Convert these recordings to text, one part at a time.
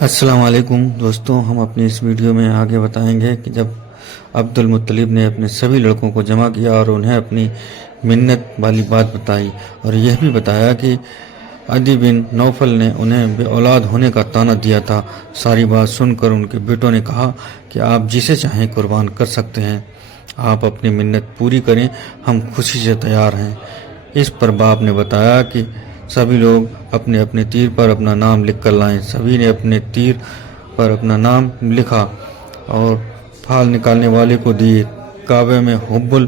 السلام علیکم دوستوں، ہم اپنی اس ویڈیو میں آگے بتائیں گے کہ جب عبد المطلب نے اپنے سبھی لڑکوں کو جمع کیا اور انہیں اپنی منت والی بات بتائی اور یہ بھی بتایا کہ عدی بن نوفل نے انہیں بے اولاد ہونے کا طعنہ دیا تھا۔ ساری بات سن کر ان کے بیٹوں نے کہا کہ آپ جسے چاہیں قربان کر سکتے ہیں، آپ اپنی منت پوری کریں، ہم خوشی سے تیار ہیں۔ اس پر باپ نے بتایا کہ سبھی لوگ اپنے اپنے تیر پر اپنا نام لکھ کر لائیں۔ سبھی نے اپنے تیر پر اپنا نام لکھا اور پھال نکالنے والے کو دیے۔ کعبے میں حبل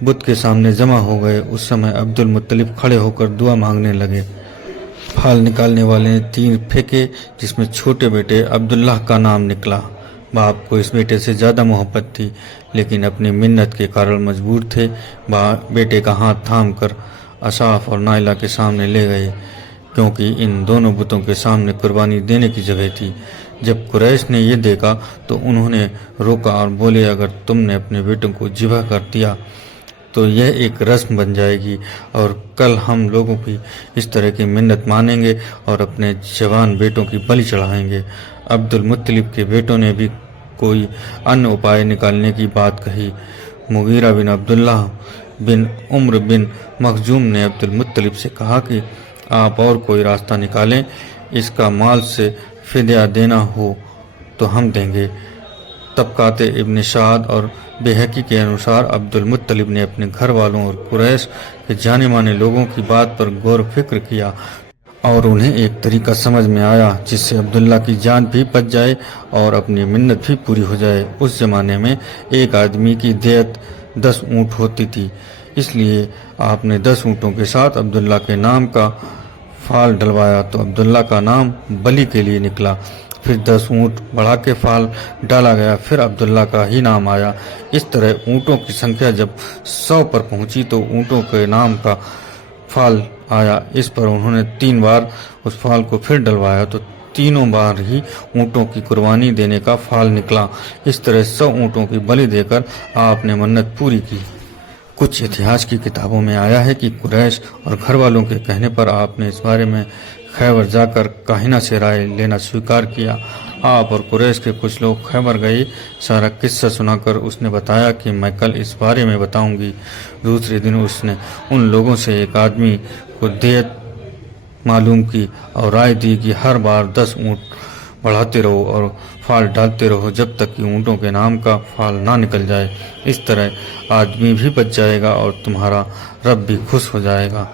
بت کے سامنے جمع ہو گئے۔ اس سمے عبد المطلب کھڑے ہو کر دعا مانگنے لگے۔ پھال نکالنے والے نے تیر پھینکے جس میں چھوٹے بیٹے عبداللہ کا نام نکلا۔ باپ کو اس بیٹے سے زیادہ محبت تھی، لیکن اپنی منت کے کارن مجبور تھے۔ بیٹے کا ہاتھ تھام کر اصاف اور نائلہ کے سامنے لے گئے، کیونکہ ان دونوں بتوں کے سامنے قربانی دینے کی جگہ تھی۔ جب قریش نے یہ دیکھا تو انہوں نے روکا اور بولے، اگر تم نے اپنے بیٹوں کو ذبح کر دیا تو یہ ایک رسم بن جائے گی، اور کل ہم لوگوں بھی اس طرح کی منت مانیں گے اور اپنے جوان بیٹوں کی بلی چڑھائیں گے۔ عبد المطلب کے بیٹوں نے بھی کوئی ان اپائے نکالنے کی بات کہی۔ مغیرہ بن عبداللہ بن عمر بن مخزوم نے عبد المطلب سے کہا کہ آپ اور کوئی راستہ نکالیں، اس کا مال سے فدیہ دینا ہو تو ہم دیں گے۔ طبقات ابن سعد اور بہقی کے انوسار عبد المطلب نے اپنے گھر والوں اور قریش کے جانے مانے لوگوں کی بات پر غور و فکر کیا اور انہیں ایک طریقہ سمجھ میں آیا جس سے عبداللہ کی جان بھی بچ جائے اور اپنی منت بھی پوری ہو جائے۔ اس زمانے میں ایک آدمی کی دیت 10 اونٹ ہوتی تھی، اس لیے آپ نے 10 اونٹوں کے ساتھ عبداللہ کے نام کا فال ڈلوایا تو عبداللہ کا نام بلی کے لیے نکلا۔ پھر 10 اونٹ بڑھا کے فال ڈالا گیا، پھر عبداللہ کا ہی نام آیا۔ اس طرح اونٹوں کی سنکھیا جب 100 پر پہنچی تو اونٹوں کے نام کا فال آیا۔ اس پر انہوں نے 3 بار اس فال کو پھر ڈلوایا تو تینوں بار ہی اونٹوں کی قربانی دینے کا فال نکلا۔ اس طرح 100 اونٹوں کی بلی دے کر آپ نے منت پوری کی۔ کچھ اتہاس کی کتابوں میں آیا ہے کہ قریش اور گھر والوں کے کہنے پر آپ نے اس بارے میں خیبر جا کر کاہنہ سے رائے لینا سویکار کیا۔ آپ اور قریش کے کچھ لوگ خیبر گئے۔ سارا قصہ سنا کر اس نے بتایا کہ میں کل اس بارے میں بتاؤں گی۔ دوسرے دن اس نے ان لوگوں سے ایک آدمی کو دیت معلوم کی اور رائے دی کہ ہر بار 10 اونٹ بڑھاتے رہو اور فال ڈالتے رہو جب تک کہ اونٹوں کے نام کا فال نہ نکل جائے۔ اس طرح آدمی بھی بچ جائے گا اور تمہارا رب بھی خوش ہو جائے گا۔